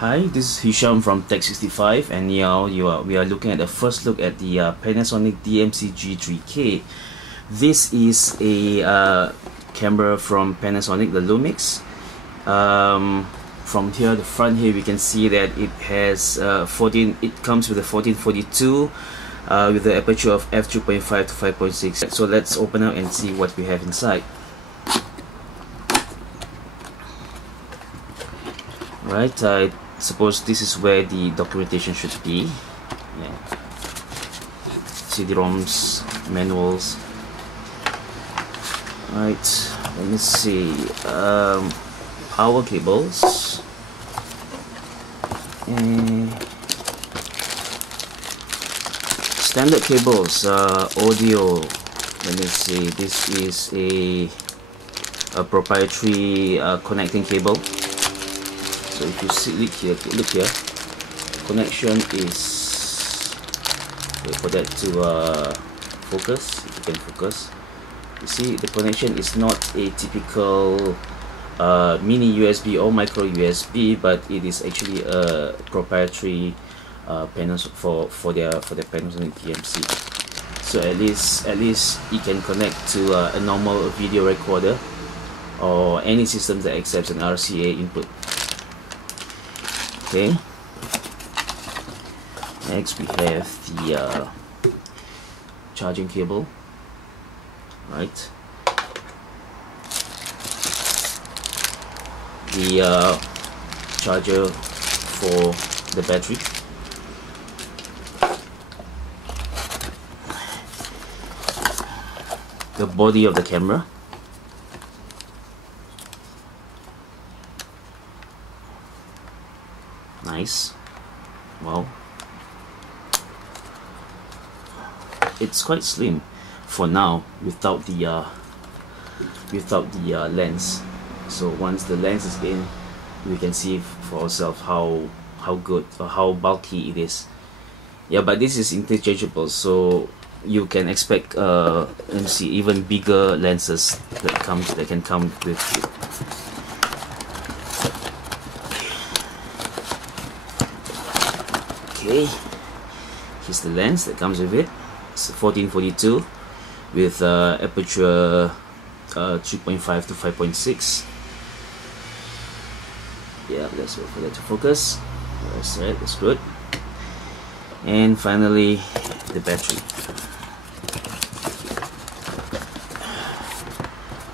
Hi, this is Hisham from Tech65, and now we are looking at the first look at the Panasonic DMC-G3K. This is a camera from Panasonic, the Lumix. From here, the front here, we can see that it has it comes with a 1442 with the aperture of f2.5 to 5.6. So let's open up and see what we have inside. Right, I suppose this is where the documentation should be. Yeah. CD-ROMs, manuals. Right, let me see. Power cables. Standard cables, audio. Let me see. This is a proprietary connecting cable. So if you see, look here, connection is, wait for that to focus, if you can focus. You see, the connection is not a typical mini USB or micro USB, but it is actually a proprietary for their Panasonic DMC. So at least it can connect to a normal video recorder or any system that accepts an RCA input. Okay. Next we have the charging cable. Right. The charger for the battery. The body of the camera. Nice. Wow. It's quite slim for now without the lens. So once the lens is in, we can see for ourselves how good or how bulky it is. Yeah, but this is interchangeable, so you can expect let me see, even bigger lenses that can come with it. Okay, here's the lens that comes with it. It's a 1442 with aperture 3.5 to 5.6. Yeah, let's wait for that to focus. That's right, that's good. And finally, the battery.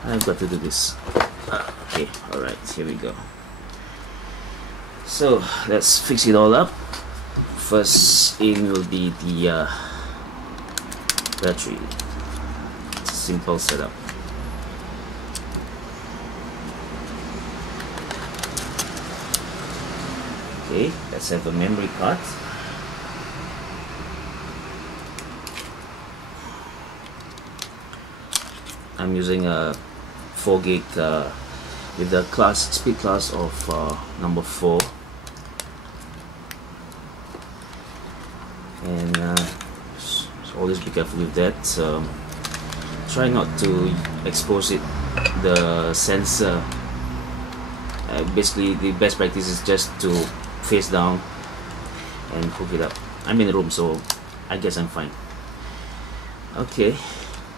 I've got to do this. Okay, alright, here we go. So let's fix it all up. First in will be the battery. It's a simple setup. Okay, let's have a memory card. I'm using a 4 gig with the speed class of number 4. And so always be careful with that. Try not to expose the sensor. Basically, the best practice is just to face down and hook it up. I'm in the room, so I guess I'm fine. Okay,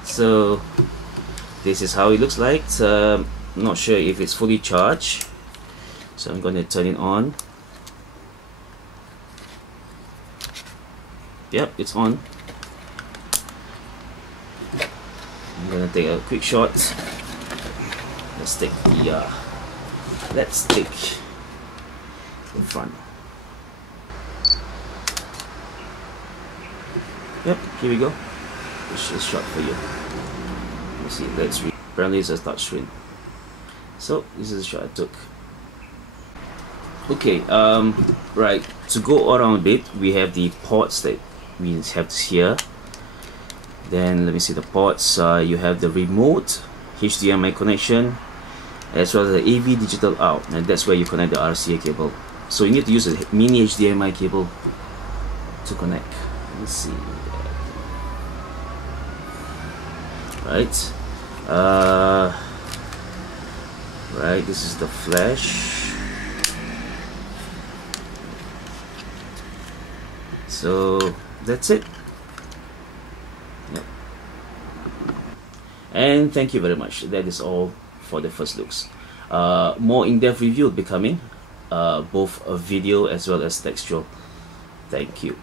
so this is how it looks like. I'm not sure if it's fully charged, so I'm going to turn it on. Yep, it's on. I'm gonna take a quick shot. Let's take the front. Yep, here we go. It's a shot for you. Let's see. Let's read. Apparently, it's a touch screen. So this is the shot I took. Okay. Right. To go around a bit, we have the ports that we have here. Then let me see the ports. You have the remote, HDMI connection, as well as the AV digital out, and that's where you connect the RCA cable. So you need to use a mini HDMI cable to connect. Let's see. Right. Right. This is the flash. So that's it. Yep. And thank you very much. That is all for the first looks. More in-depth review will be coming, both a video as well as textual. Thank you.